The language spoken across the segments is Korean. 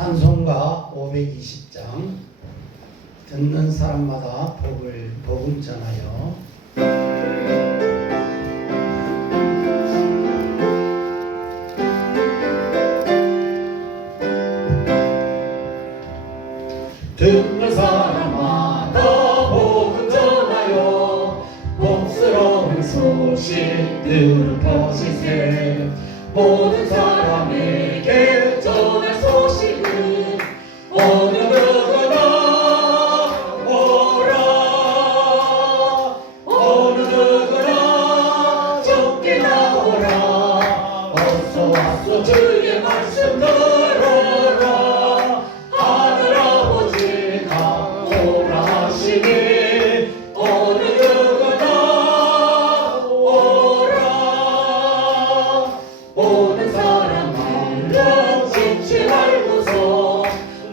찬송가 520장 듣는 사람마다 복음 전하여. 듣는 사람마다 복음 전하여 복스러운 소식들을 퍼지세. 모든 사람에게 전할 소식은 어느 누구나 오라. 어느 누구나 적게 나오라. 어서 와서 주의 말씀 들어라. 하늘 아버지가 오라 하시니 어느 누구나 오라. 모든 사람들은 지치 말고서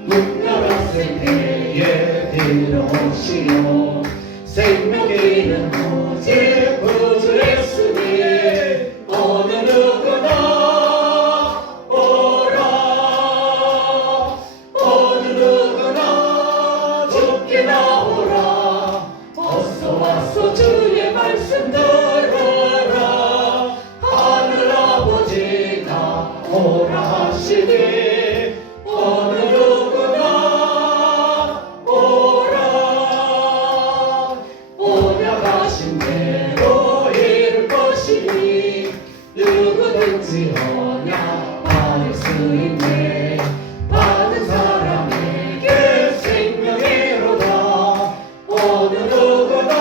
문 열어 생애에 들어오시오. 생명길은 오직 구주 예수니 어느 누구나 오라. 어느 누구나 죽게 나오라. 어서 와서 주의 말씀 들어라. 하늘 아버지가 오라 하시니 어느 누구나 오라. 오냐 가신 대로 이룰 것이니 누구든지 오냐 받을 수 있네. 받은 사람에게 생명이로다. 어느 누구나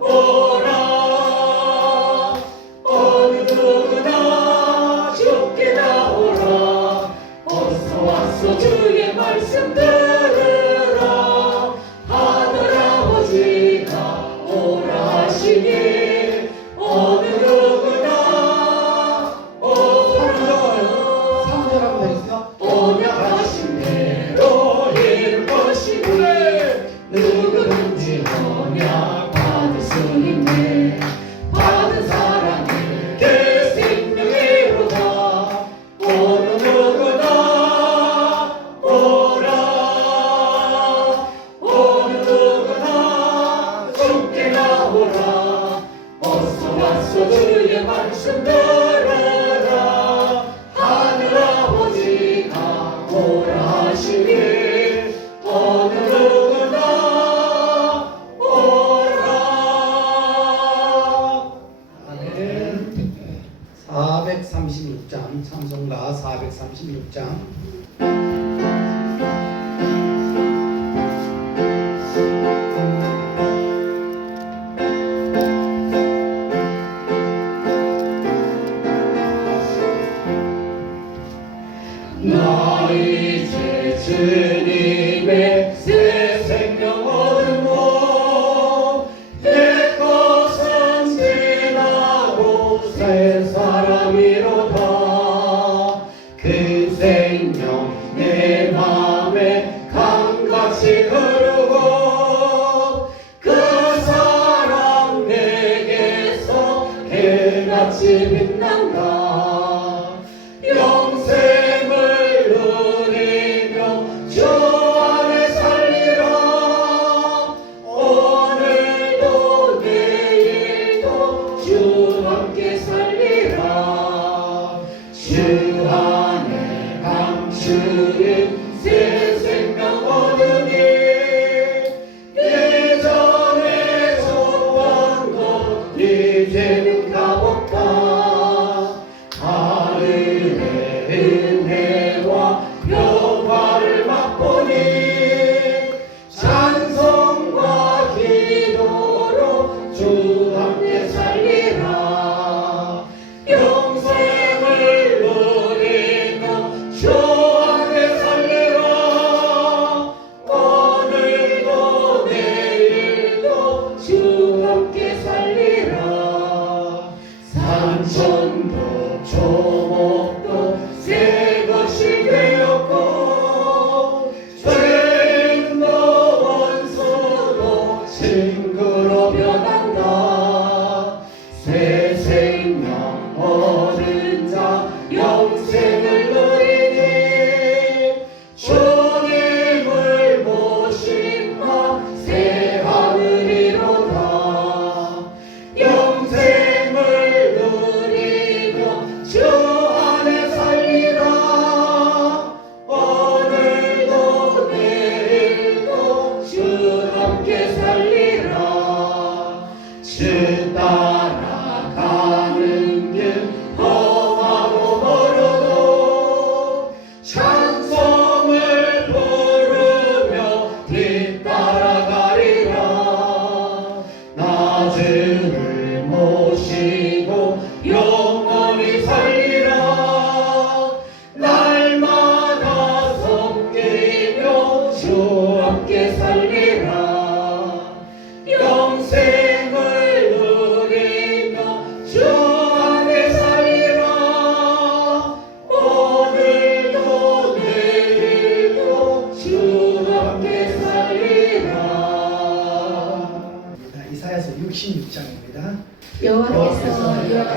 오라. 어느 누구나 죽게 나오라. 어서 와서 주의 말씀 들으라. 하늘 아버지가 오라 하시니 어느 누구나 오라. 3절하면 되겠어? 오냐 하신 대로 이룰 것이니 누구든지 오냐 받을 수 있네. 받은 사람에게 생명이로다. 어느 누구나 오라. 어느 누구나 죽게 나오라. 어서 와서 주의 말씀 들어라. 하늘 아버지가 오라 하시니 어느 누구나 오라. 아멘. 436장 찬송가 436장. 나 이제 주님의 새 생명 얻으며 내 것은 지나고 새 사람이로다. 그 생명 내 맘에 강같이 흐르고 그 사랑 내게서 해같이 빛난다. 영생을 누리며 주 안에 살리라. 오늘도 내일도 주 함께 살리라. 주 안에 감추인 새 생명 얻으니 예전에 줬던 것 이제는 값없다. 하늘의 은혜와 영화를 맛보니 찬송과 기도로 주 함께 살리라. 영생을 누리며 주 함께 살리라.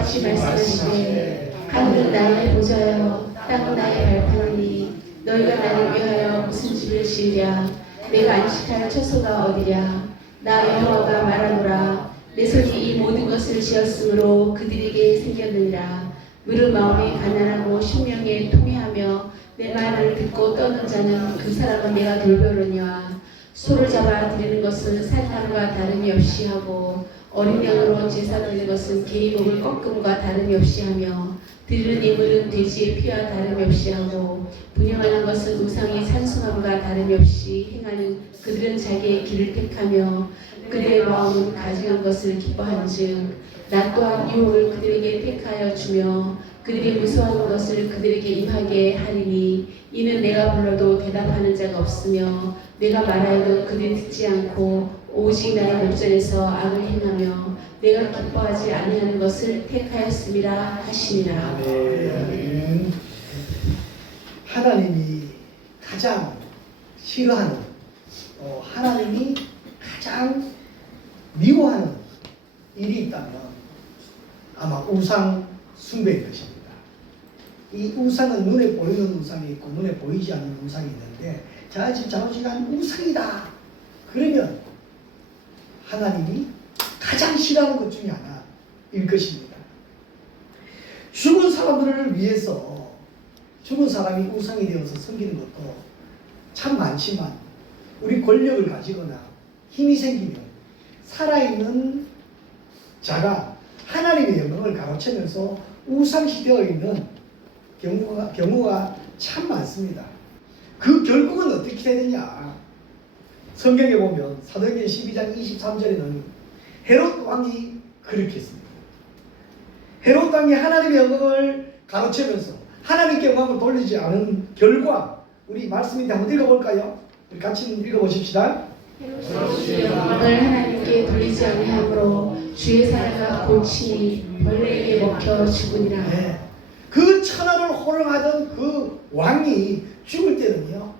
다시 말씀하시되 하늘은 나의 보좌여 땅은 나의 발판이니 너희가 나를 위하여 무슨 집을 지으랴. 내가 안식할 처소가 어디랴. 나 여호와가 말하노라. 내 손이 이 모든 것을 지었으므로 그들에게 생겼느니라. 무릇 마음이 가난하고 심령에 통회하며 내 말을 듣고 떠는 자는 그 사람은 내가 돌보려니와. 소를 잡아 드리는 것은 산나무가 다름이 없이 하고 어린 양으로 제사 드리는 것은 개의 목을 꺾음과 다름이 없이 하며 드리는 예물은 돼지의 피와 다름이 없이 하고 분양하는 것은 우상의 산수나무가 다름이 없이 행하는 그들은 자기의 길을 택하며 그들의 마음은 가증한 것을 기뻐한즉 나 또한 유혹을 그들에게 택하여 주며 그들이 무서워하는 것을 그들에게 임하게 하리니 이는 내가 불러도 대답하는 자가 없으며 내가 말하여도 그들이 듣지 않고 오직 나의 목전에서 악을 행하며 내가 기뻐하지 아니하는 것을 택하였음이라 하시니라. 아멘. 하나님이 가장 싫어하는 하나님이 가장 미워하는 일이 있다면 아마 우상 숭배일 것입니다. 이 우상은 눈에 보이는 우상이 있고 눈에 보이지 않는 우상이 있는데 자 지금 좌우지간 우상이다 그러면 하나님이 가장 싫어하는 것 중에 하나일 것입니다. 죽은 사람들을 위해서 죽은 사람이 우상이 되어서 섬기는 것도 참 많지만 우리 권력을 가지거나 힘이 생기면 살아있는 자가 하나님의 영광을 가로채면서 우상시되어 있는 경우가 참 많습니다. 그 결국은 어떻게 되느냐. 성경에 보면 사도행전 12장 23절에는 헤롯 왕이 그렇게 했습니다. 헤롯 왕이 하나님의 영광을 가로채면서 하나님께 영광을 돌리지 않은 결과 우리 말씀인데 한번 읽어볼까요? 우리 같이 읽어보십시다. 헤롯이 영광을 하나님께 돌리지 아니하므로 주의 사랑과 골치니 벌레에게 먹혀 죽으니라. 네. 그 천하를 호령하던 그 왕이 죽을 때는요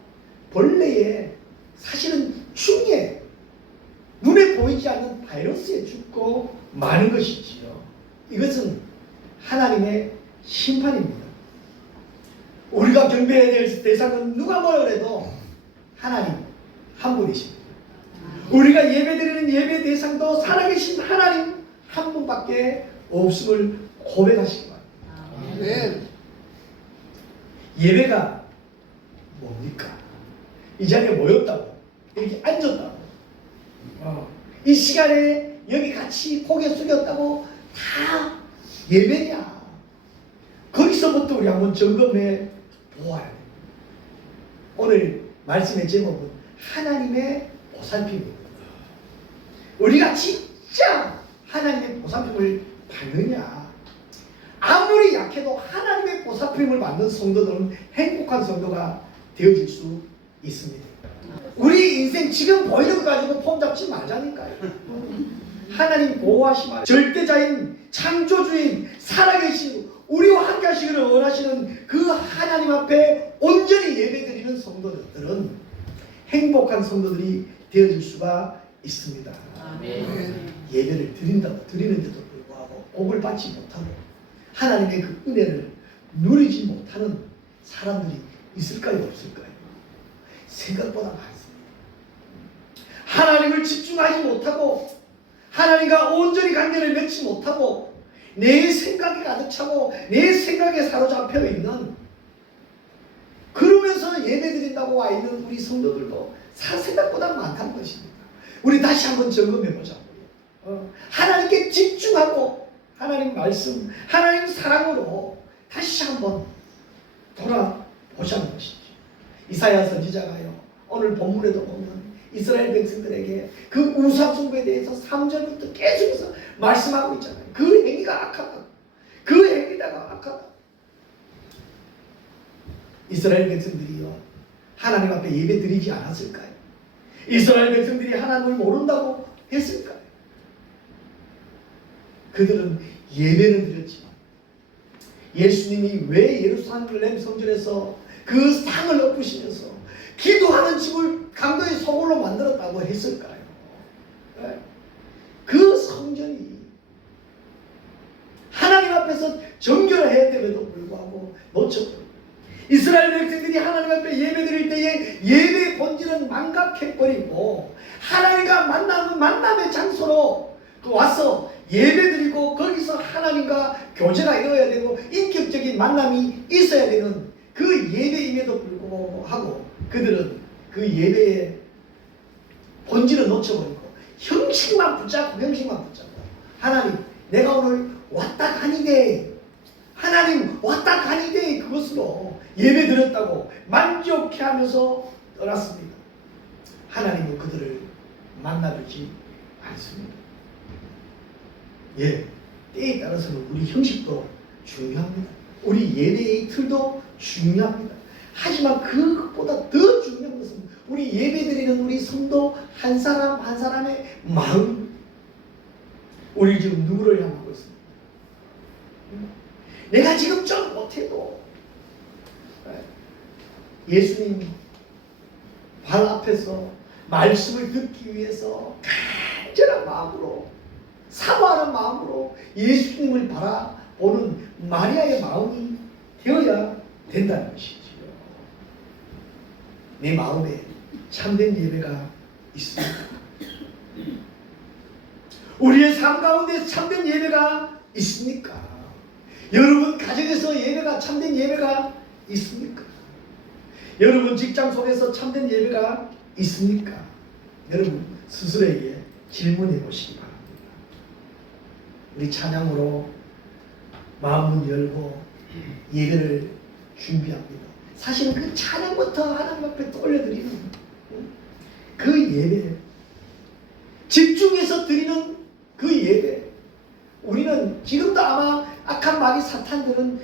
벌레에 사실은 충에 눈에 보이지 않는 바이러스에 죽고 마는 것이지요. 이것은 하나님의 심판입니다. 우리가 경배해야 될 대상은 누가 뭐라 그래도 하나님 한 분이십니다. 우리가 예배드리는 예배 대상도 살아계신 하나님 한 분밖에 없음을 고백하시기 바랍니다. 네. 예배가 뭡니까? 이 자리에 모였다고 여기 앉았다고 이 시간에 여기 같이 고개 숙였다고 다 예배냐? 거기서부터 우리 한번 점검해 보아야 돼요. 오늘 말씀의 제목은 하나님의 보살핌입니다. 우리가 진짜 하나님의 보살핌을 받느냐? 아무리 약해도 하나님의 보살핌을 받는 성도들은 행복한 성도가 되어질 수 있습니다. 우리 인생 지금 보이는 거 가지고 폼 잡지 말자니까요. 하나님 보호하시마 절대자인 창조주인 살아계신 우리와 함께 하시기를 원하시는 그 하나님 앞에 온전히 예배드리는 성도들은 행복한 성도들이 되어질 수가 있습니다. 아멘. 예배를 드리는데도 불구하고 복을 받지 못하고 하나님의 그 은혜를 누리지 못하는 사람들이 있을까요? 없을까요? 생각보다 많습니다. 하나님을 집중하지 못하고 하나님과 온전히 관계를 맺지 못하고 내 생각에 가득 차고 내 생각에 사로잡혀 있는 그러면서 예배드린다고 와 있는 우리 성도들도 생각보다 많다는 것입니다. 우리 다시 한번 점검해 보자고요. 하나님께 집중하고 하나님 말씀, 하나님 사랑으로 다시 한번 돌아보자는 것이죠. 이사야 선지자가요. 오늘 본문에도 보면 이스라엘 백성들에게 그 우상 숭배에 대해서 3절부터 계속해서 말씀하고 있잖아요. 그 행위가 악하다. 그 행위다가 악하다. 이스라엘 백성들이요. 하나님 앞에 예배 드리지 않았을까요? 이스라엘 백성들이 하나님을 모른다고 했을까요? 그들은 예배는 드렸지만 예수님이 왜 예루살렘 성전에서 그 상을 엎으시면서 기도하는 집을 강도의 소굴로 만들었다고 했을까요? 그 성전이 하나님 앞에 이스라엘 백성들이 하나님 앞에 예배 드릴 때에 예배의 본질은 망각해버리고 하나님과 만남의 장소로 와서 예배 드리고 거기서 하나님과 교제가 이루어야 되고 인격적인 만남이 있어야 되는 그 예배임에도 불구하고 그들은 그 예배의 본질을 놓쳐버리고 형식만 붙잡고 하나님 내가 오늘 왔다 가니되 하나님 왔다 가니되 그것으로 예배 드렸다고 만족해하면서 떠났습니다. 하나님은 그들을 만나주지 않습니다. 예, 때에 따라서는 우리 형식도 중요합니다. 우리 예배의 틀도 중요합니다. 하지만 그것보다 더 중요한 것은 우리 예배드리는 우리 성도 한 사람 한 사람의 마음. 우리 지금 누구를 향하고 있습니까? 내가 지금 좀 못해도 예수님 발 앞에서 말씀을 듣기 위해서 간절한 마음으로 사모하는 마음으로 예수님을 바라보는 마리아의 마음이 되어야 된다는 것이지요. 내 마음에 참된 예배가 있습니다. 우리의 삶 가운데 참된 예배가 있습니까? 여러분 가정에서 예배가 참된 예배가 있습니까? 여러분 직장 속에서 참된 예배가 있습니까? 여러분 스스로에게 질문해 보시기 바랍니다. 우리 찬양으로 마음을 열고 예배를 준비합니다. 사실은 그 찬양부터 하나님 앞에 올려드리는 그 예배, 집중해서 드리는 그 예배, 우리는 지금도 아마 악한 마귀 사탄들은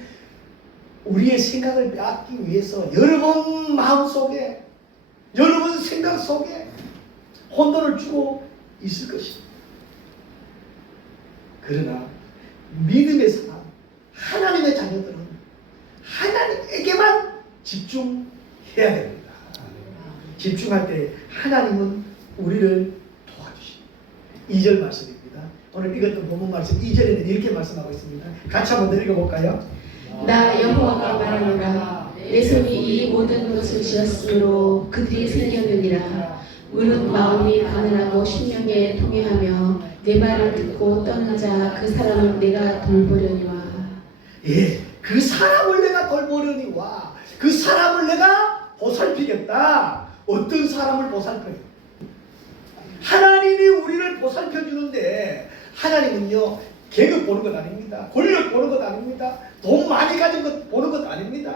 우리의 생각을 빼앗기 위해서 여러분 마음속에 여러분 생각 속에 혼돈을 주고 있을 것입니다. 그러나 믿음의 사람, 하나님의 자녀들은 하나님에게만 집중해야 됩니다. 집중할 때 하나님은 우리를 도와주십니다. 2절 말씀입니다. 오늘 읽었던 본문 말씀 2절에는 이렇게 말씀하고 있습니다. 같이 한번 읽어볼까요? 나 여호와가 말하노라 내 손이 이 모든 것을 지었으므로 그들이 생겼느니라. 무릇 마음이 가난하고 심령에 통해하며 내 말을 듣고 떠는 자 그 사람을 내가 돌보려니와. 예, 그 사람을 내가 돌보려니와 그 사람을 내가 보살피겠다. 어떤 사람을 보살펴요? 하나님이 우리를 보살펴주는데 하나님은요 계급 보는 것 아닙니다. 권력 보는 것 아닙니다. 돈 많이 가진 것 보는 것 아닙니다.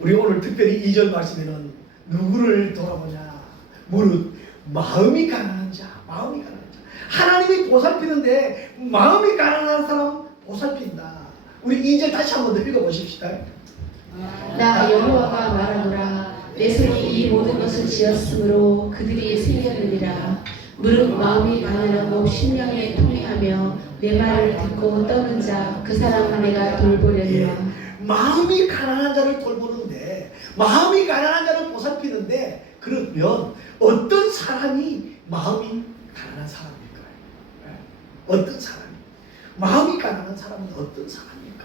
우리 오늘 특별히 2절 말씀에는 누구를 돌아보냐? 무릇 마음이 가난한 자, 마음이 가난한 자. 하나님이 보살피는데 마음이 가난한 사람 보살핀다. 우리 2절 다시 한번 더 읽어보십시다. 나 여호와가 말하노라 내 손이 이 모든 것을 지었으므로 그들이 생겼느니라. 무릇 마음이 가난하고 심령에 통해하며 내 말을 듣고 떠는 자 그 사람을 내가 돌보려니와. 마음이 가난한 자를 돌보는데 마음이 가난한 자를 보살피는데 그러면 어떤 사람이 마음이 가난한 사람일까요? 어떤 사람이? 마음이 가난한 사람은 어떤 사람일까?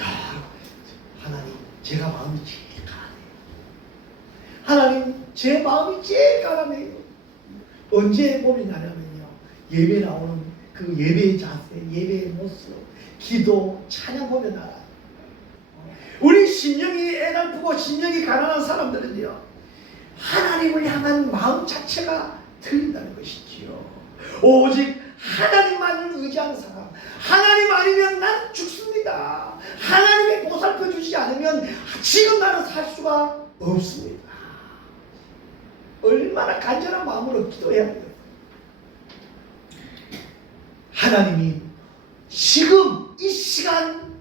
야, 하나님 제가 마음이 제일 가난해요. 하나님 제 마음이 제일 가난해요. 언제 봄이 나냐면요 예배 나오는 그 예배의 자세, 예배의 모습, 기도, 찬양 보면 알아요. 우리 심령이 애달프고 심령이 가난한 사람들은요 하나님을 향한 마음 자체가 틀린다는 것이지요. 오직 하나님만을 의지하는 사람, 하나님 아니면 난 죽습니다. 하나님이 보살펴 주지 않으면 지금 나는 살 수가 없습니다. 얼마나 간절한 마음으로 기도해야 돼요. 하나님이 지금 이 시간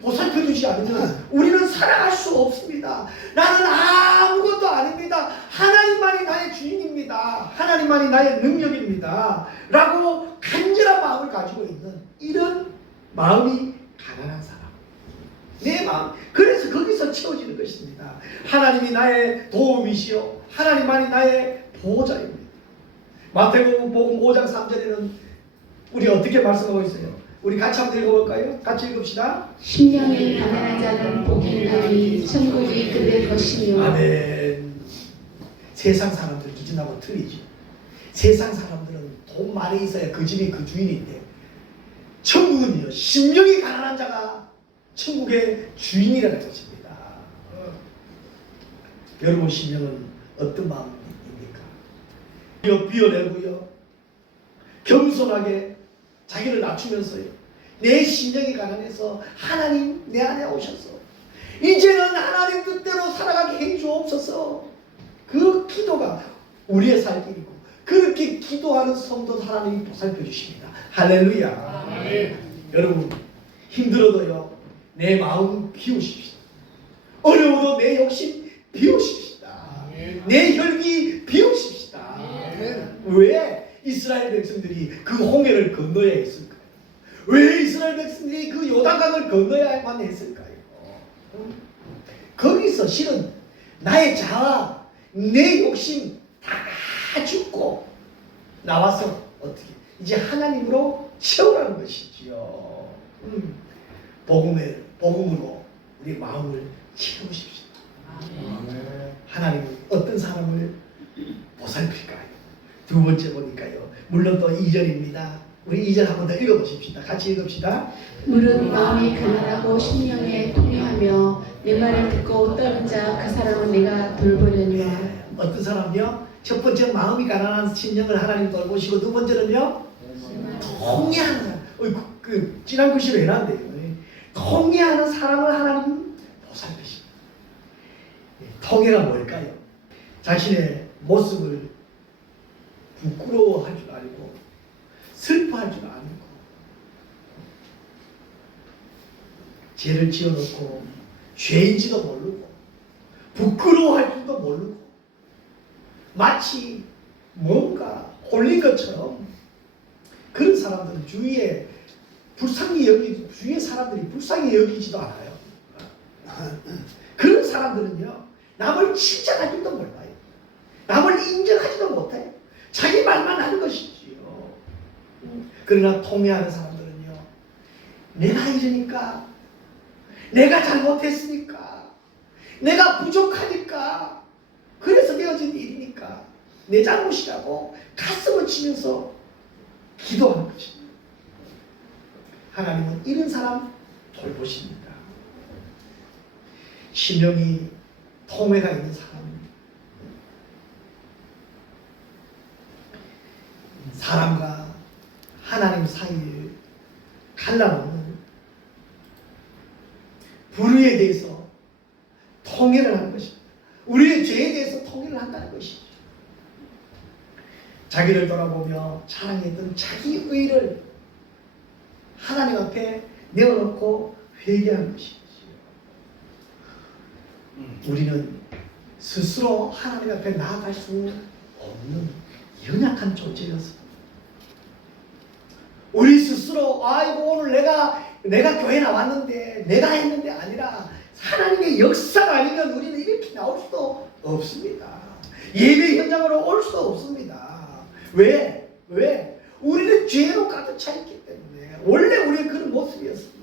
보살펴 주지 않으면 우리는 살아갈 수 없습니다. 나는 아무것도 아닙니다. 하나님만이 나의 주인입니다. 하나님만이 나의 능력입니다. 라고 간절한 마음을 가지고 있는 이런 마음이 가난한 사람. 내 마음. 그래서 거기서 채워지는 것입니다. 하나님이 나의 도움이시요 하나님만이 나의 보호자입니다. 마태복음 5장 3절에는 우리 어떻게 말씀하고 있어요? 우리 같이 한번 읽어볼까요? 같이 읽읍시다. 심령이 가난한 자는 복이 있나니 천국이 그들 것이며. 아멘. 세상 사람들 기준하고 틀리죠. 세상 사람들은 돈 많이 있어야 그 집이 그 주인인데 천국은요 심령이 가난한 자가 천국의 주인이라는 것입니다. 여러분 심령은 어떤 마음입니까? 비워내고요 겸손하게 자기를 낮추면서요 내 심령이 가난해서 하나님 내 안에 오셔서 이제는 하나님 뜻대로 살아가게 해주옵소서. 그 기도가 우리의 살 길이고 그렇게 기도하는 성도 하나님이 보살펴 주십니다. 할렐루야. 여러분 힘들어도요 내 마음 비우십시다. 어려워도 내 욕심 비우십시다. 내 혈기 비우십시다. 왜 이스라엘 백성들이 그 홍해를 건너야 했을까요? 왜 이스라엘 백성들이 그 요단강을 건너야만 했을까요? 거기서 실은 나의 자아, 내 욕심 다 죽고 나와서 어떻게 이제 하나님으로 채우라는 것이지요. 복음으로 우리 마음을 채우십시오. 하나님은 어떤 사람을 보살필까요? 두 번째 보니까요. 물론 또 2절입니다. 우리 2절 한 번 더 읽어보십시다. 같이 읽읍시다. 무릇 마음이 가난하고 심령에 통회하며 내 말을 듣고 떠는 자 그 사람은 내가 돌보려니와. 어떤 사람이요? 첫 번째 마음이 가난한 심령을 하나님 돌보시고 두 번째는요? 통회하는 사람. 지난 글씨로 해놨는데요. 통회하는 사람을 하나님 보살피십니다. 통회가 뭘까요? 자신의 모습을 부끄러워할 줄 알고 슬퍼할 줄 알고 죄를 지어놓고 죄인지도 모르고 부끄러워할 줄도 모르고 마치 뭔가 홀린 것처럼 그런 사람들은 주위에 주위의 사람들이 불쌍히 여기지도 않아요. 그런 사람들은요 남을 칭찬할 줄도 몰라요. 남을 인정하지도 못해요. 자기 말만 하는 것이지요. 그러나 통회하는 사람들은요 내가 이러니까, 내가 잘못했으니까, 내가 부족하니까, 그래서 되어진 일이니까 내 잘못이라고 가슴을 치면서 기도하는 것입니다. 하나님은 이런 사람 돌보십니다. 심령이 통회가 있는 사람입니다. 사람과 하나님 사이를 갈라놓는 불의에 대해서 통회를 하는 것입니다. 우리의 죄에 대해서 통회를 한다는 것이죠. 자기를 돌아보며 자랑했던 자기 의를 하나님 앞에 내어놓고 회개하는 것이죠. 우리는 스스로 하나님 앞에 나아갈 수 없는 연약한 존재였습니다. 우리 스스로 아이고 오늘 내가 교회 나왔는데 내가 했는데 아니라 하나님의 역사가 아니면 우리는 이렇게 나올 수도 없습니다. 예배 현장으로 올 수 없습니다. 왜? 우리는 죄로 가득 차 있기 때문에 원래 우리의 그런 모습이었습니다.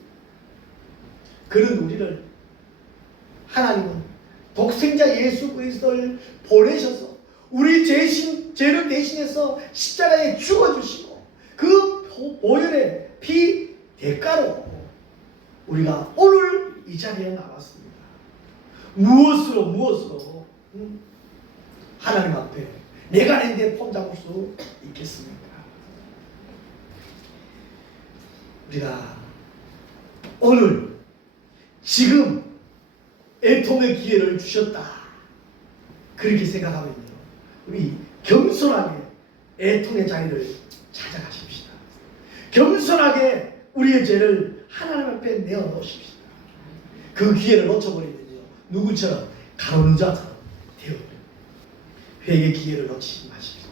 그런 우리를 하나님은 독생자 예수 그리스도를 보내셔서 우리 죄를 대신해서 십자가에 죽어주시고 그 보혈의 피 대가로 우리가 오늘 이 자리에 나왔습니다. 무엇으로 하나님 앞에 내가 낸데 폼 잡을 수 있겠습니까? 우리가 오늘 지금 애통의 기회를 주셨다 그렇게 생각하면요 우리 겸손하게 애통의 자리를 찾아가십시다. 겸손하게 우리의 죄를 하나님 앞에 내어놓으십시다. 그 기회를 놓쳐버리면요 누구처럼 가론자처럼 되어버립니다. 회개 기회를 놓치지 마십시다.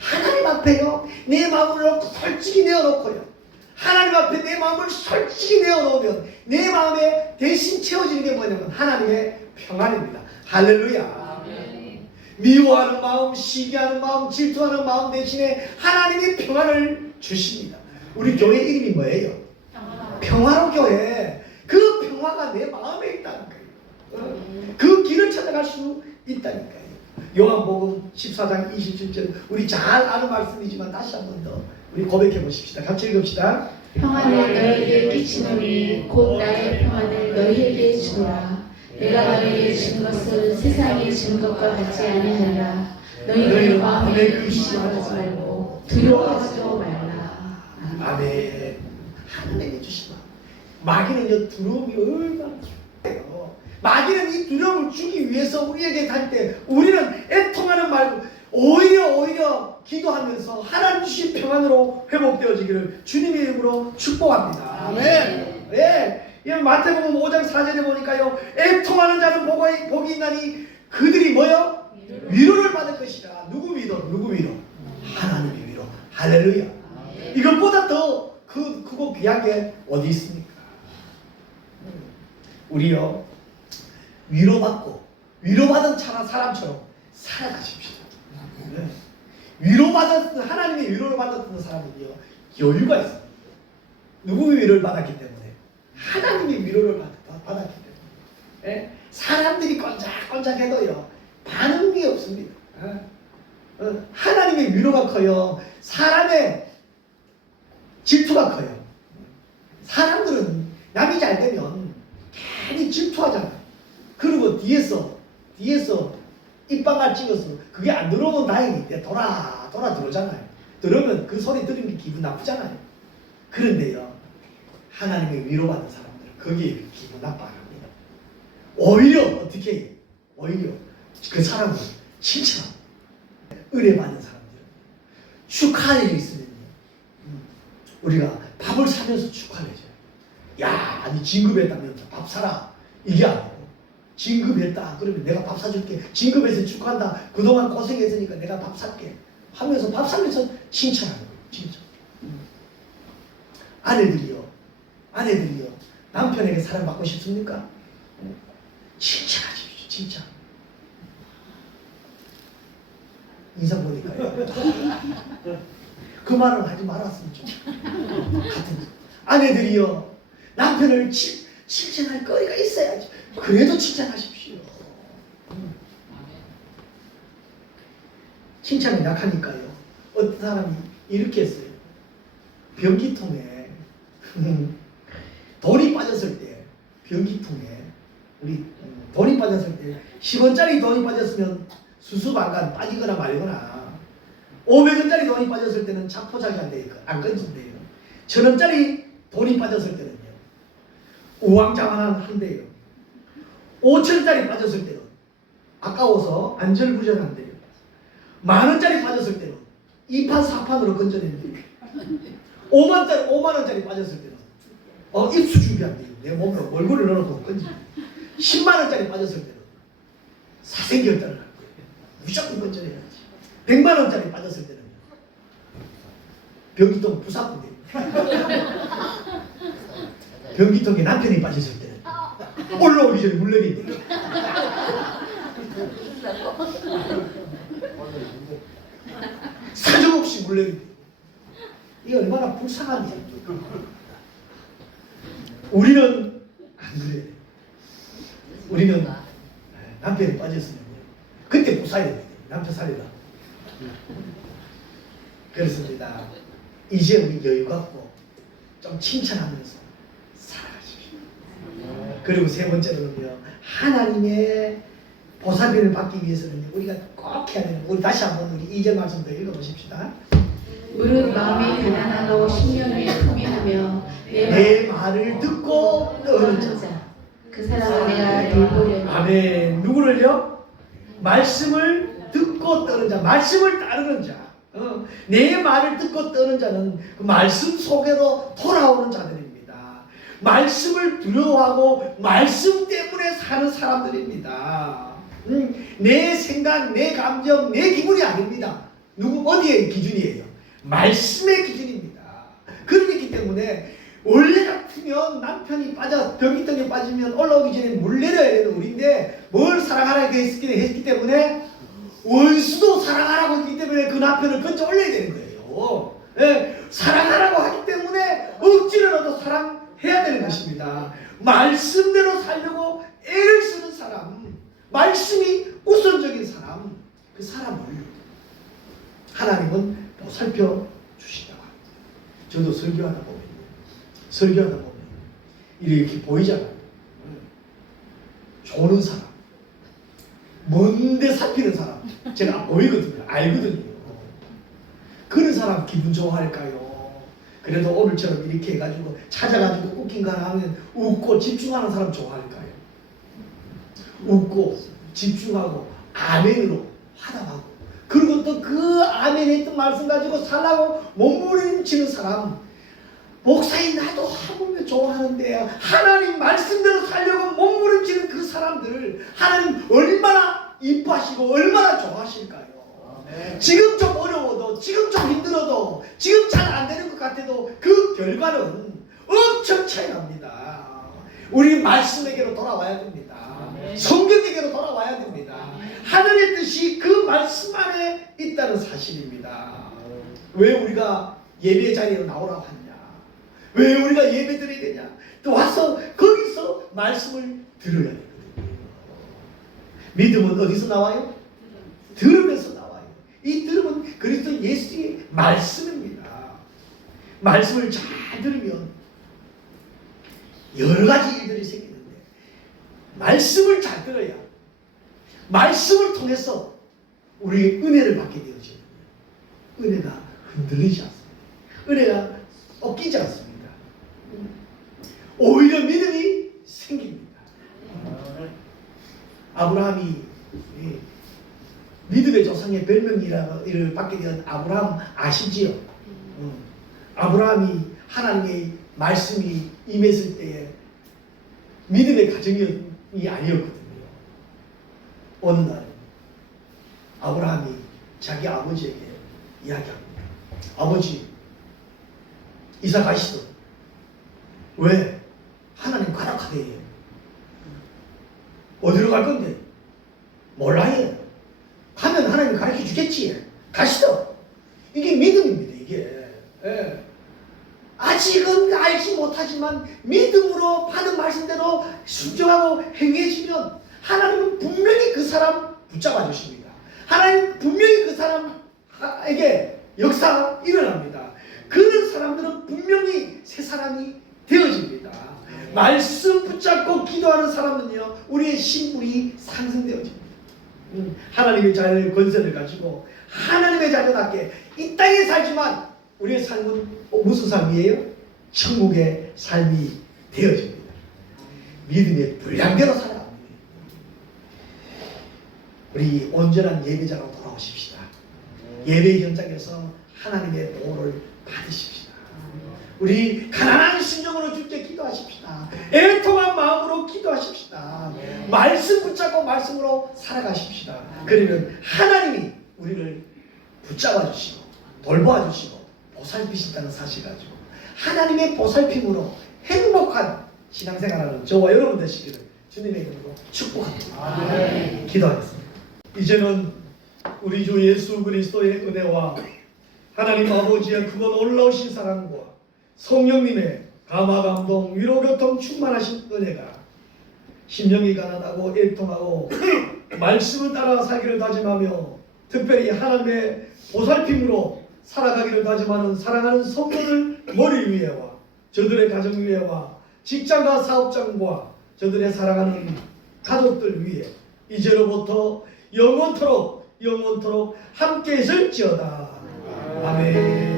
하나님 앞에요 내 마음을 놓고 솔직히 내어놓고요 하나님 앞에 내 마음을 솔직히 내어놓으면 내 마음에 대신 채워지는 게 뭐냐면 하나님의 평안입니다. 할렐루야. 미워하는 마음, 시기하는 마음, 질투하는 마음 대신에 하나님의 평안을 주십니다. 우리 교회 이름이 뭐예요? 평화로 교회. 그 평화가 내 마음에 있다니까요. 그 길을 찾아갈 수 있다니까요. 요한복음 14장 27절 우리 잘 아는 말씀이지만 다시 한 번 더 우리 고백해 보십시다. 같이 읽읍시다. 평안을 너희에게 끼치노니 곧 나의 평안을 너희에게 주노라. 내가 너희에게 준 것을 세상이 준 것과 같지 아니하리라. 너희는 마음에 근심하지 말고 두려워하지도 말라. 아멘. 하나님이 주시마. 마귀는요 두려움이 얼마나 중요해요. 마귀는 이 두려움을 주기 위해서 우리에게 갈 때 우리는 애통하는 말고 오히려 기도하면서 하나님 주신 평안으로 회복되어지기를 주님의 이름으로 축복합니다. 아멘. 예. 이 마태복음 5장 4절에 보니까요. 애통하는 자는 복이 있나니 그들이 뭐요? 위로를 받을 것이라. 누구 위로? 하나님의 위로. 할렐루야. 이것보다 더 크고 귀한 게 어디 있습니까? 우리요 위로받은 사람처럼 살아가십시오. 하나님의 위로를 받았던 사람은요 여유가 있습니다. 누구의 위로를 받았기 때문에? 하나님의 위로를 받았기 때문에. 사람들이 꼰짝꼰짝해도요 반응이 없습니다. 하나님의 위로가 커요. 사람의 질투가 커요. 사람들은 남이 잘 되면 괜히 질투하잖아요. 그리고 뒤에서 입방울 찍어서 그게 안 들어오면 다행인데 돌아 들어오잖아요. 들으면 그 소리 들은 게 기분 나쁘잖아요. 그런데요 하나님의 위로받는 사람들은 거기에 기분 나빠합니다. 오히려 어떻게 해요? 오히려 그 사람을 칭찬합니다. 은혜받는 사람들 축하할 일이 있으면요 우리가 밥을 사면서 축하를 해줘요. 야, 니 진급했다면서 밥 사라. 이게 아니고 진급했다. 그러면 내가 밥 사줄게. 진급해서 축하한다. 그동안 고생했으니까 내가 밥 살게. 하면서 밥 사면서 칭찬하는 거예요. 칭찬. 아내들이요 남편에게 사랑받고 싶습니까? 칭찬하십시오. 칭찬. 인상 보니까요. 그 말을 하지 말았으면 좋겠어요. 같은 아내들이요 남편을 칭찬할 거리가 있어야지. 그래도 칭찬하십시오. 칭찬은 약하니까요. 어떤 사람이 이렇게 했어요. 변기통에 돈이 빠졌을 때 변기통에 돈이 빠졌을 때 10원짜리 돈이 빠졌으면 수수방관 빠지거나 말거나 500원짜리 돈이 빠졌을 때는 자포자기 안 꺼진대요. 1000원짜리 돈이 빠졌을 때는요 우왕좌왕한대요. 5천원짜리 빠졌을 때는 아까워서 안절부절한대요. 10,000원짜리 빠졌을 때는 2판 4판으로 건져낸대요. 5만원짜리 빠졌을 때는 입수 준비한대요. 내 몸으로 얼굴을 넣어놓고 건져. 10만원짜리 빠졌을 때는 사생결단을 할 거예요. 무조건 건져내야지. 100만원짜리 빠졌을 때는 변기통 부사꾼 돼요. 변기통에 남편이 빠졌을 때는 올라오기 전에 물 내린대요. 사정없이 물 내린대요. 이게 얼마나 불쌍한 일이에요. 우리는 안 그래요. 우리는 남편이 빠졌으면 그때 부사야 돼요. 남편 살리다. 그렇습니다. 이제 우리 여유 갖고 좀 칭찬하면서 살아가십시오. 그리고 세 번째로는요, 하나님의 보살핌을 받기 위해서는 우리가 꼭 해야 되는, 우리 다시 한번 우리 2절 말씀 더 읽어보십시다. 무릇 마음이 가난하고 심령이 포기하며 내 말을 듣고 떠는 자, 그 사람을 내가 돌보려니. 아멘. 누구를요? 말씀을 듣고 떠는 자, 말씀을 따르는 자. 내 말을 듣고 떠는 자는 그 말씀 속에로 돌아오는 자들입니다. 말씀을 두려워하고 말씀 때문에 사는 사람들입니다. 내 생각, 내 감정, 내 기분이 아닙니다. 어디의 기준이에요? 말씀의 기준입니다. 그렇기 때문에 원래 같으면 남편이 변기통에 빠지면 올라오기 전에 물 내려야 되는 우리인데 뭘 사랑하라고 했기 때문에 원수도 사랑하라고 했기 때문에 그 남편을 건져 올려야 되는 거예요. 예, 사랑하라고 하기 때문에 억지로라도 사랑해야 되는 것입니다. 말씀대로 살려고 애를 쓰는 사람, 말씀이 우선적인 사람, 그 사람을 하나님은 보살펴 주신다고 합니다. 저도 설교하다 보면 이렇게 보이잖아요. 조는 사람, 먼데 살피는 사람, 제가 보이거든요. 알거든요. 그런 사람 기분 좋아할까요? 그래도 오늘처럼 이렇게 해가지고 찾아가지고 웃긴 거 하나 하면 웃고 집중하는 사람 좋아할까요? 웃고 집중하고 아멘으로 화답하고, 그리고 또 그 아멘에 있던 말씀 가지고 살라고 몸부림치는 사람, 목사님 나도 하물며 좋아하는데 하나님 말씀대로 살려고 몸부림치는 그 사람들 하나님 얼마나 이뻐하시고 얼마나 좋아하실까요? 지금 좀 어려워도, 지금 좀 힘들어도, 지금 잘 안 되는 것 같아도 그 결과는 엄청 차이 납니다. 우리 말씀에게로 돌아와야 됩니다. 성경에게로 돌아와야 됩니다. 하늘의 뜻이 그 말씀 안에 있다는 사실입니다. 왜 우리가 예배 자리에 나오라고 하냐? 왜 우리가 예배 드려야 되냐? 또 와서 거기서 말씀을 들어야 되거든요. 믿음은 어디서 나와요? 들으면서 나와요. 이 들음은 그리스도 예수의 말씀입니다. 말씀을 잘 들으면 여러 가지 일들이 생기는데, 말씀을 잘 들어야 말씀을 통해서 우리 은혜를 받게 되어져요. 은혜가 흔들리지 않습니다. 은혜가 꺾이지 않습니다. 오히려 믿음이 생깁니다. 아브라함이 믿음의 조상의 별명이를 받게 된 아브라함 아시지요? 아브라함이 하나님의 말씀이 임했을 때에 믿음의 가정이 아니었거든요. 어느 날 아브라함이 자기 아버지에게 이야기합니다. 아버지, 이사 가시오. 왜? 하나님 가락하대. 어디로 갈 건데? 몰라요. 가면 하나님 가르쳐 주겠지. 가시오. 이게 믿음입니다. 이게. 예. 아직은 알지 못하지만 믿음으로 받은 말씀대로 순종하고 행해지면 하나님은 분명히 그 사람 붙잡아 주십니다. 하나님 분명히 그 사람에게 역사가 일어납니다. 그런 사람들은 분명히 새 사람이 되어집니다. 말씀 붙잡고 기도하는 사람은요, 우리의 신분이 상승되어집니다. 하나님의 자녀의 권세를 가지고 하나님의 자녀답게 이 땅에 살지만 우리의 삶은 무슨 삶이에요? 천국의 삶이 되어집니다. 믿음의 분량대로 살아갑니다. 우리 온전한 예배자로 돌아오십시다. 예배 현장에서 하나님의 보호를 받으십시다. 우리 가난한 심정으로 주께 기도하십시다. 애통한 마음으로 기도하십시다. 말씀 붙잡고 말씀으로 살아가십시다. 그러면 하나님이 우리를 붙잡아 주시고 돌보아 주시고 보살피신다는 사실 가지고 하나님의 보살핌으로 행복한 신앙생활하는 저와 여러분 되시기를 주님의 이름으로 축복합니다. 기도하겠습니다. 이제는 우리 주 예수 그리스도의 은혜와 하나님 아버지의 그 놀라우신 사랑과 성령님의 감화 감동 위로 교통 충만하신 은혜가 심령이 가난하고 애통하고 말씀을 따라 살기를 다짐하며 특별히 하나님의 보살핌으로 살아가기를 다짐하는 사랑하는 성도들 머리 위에와 저들의 가정 위에와 직장과 사업장과 저들의 사랑하는 가족들 위에 이제로부터 영원토록 함께 있을지어다. 아멘.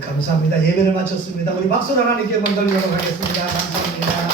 감사합니다. 예배를 마쳤습니다. 우리 박수로 하나님께 영광 돌리도록 하겠습니다. 감사합니다.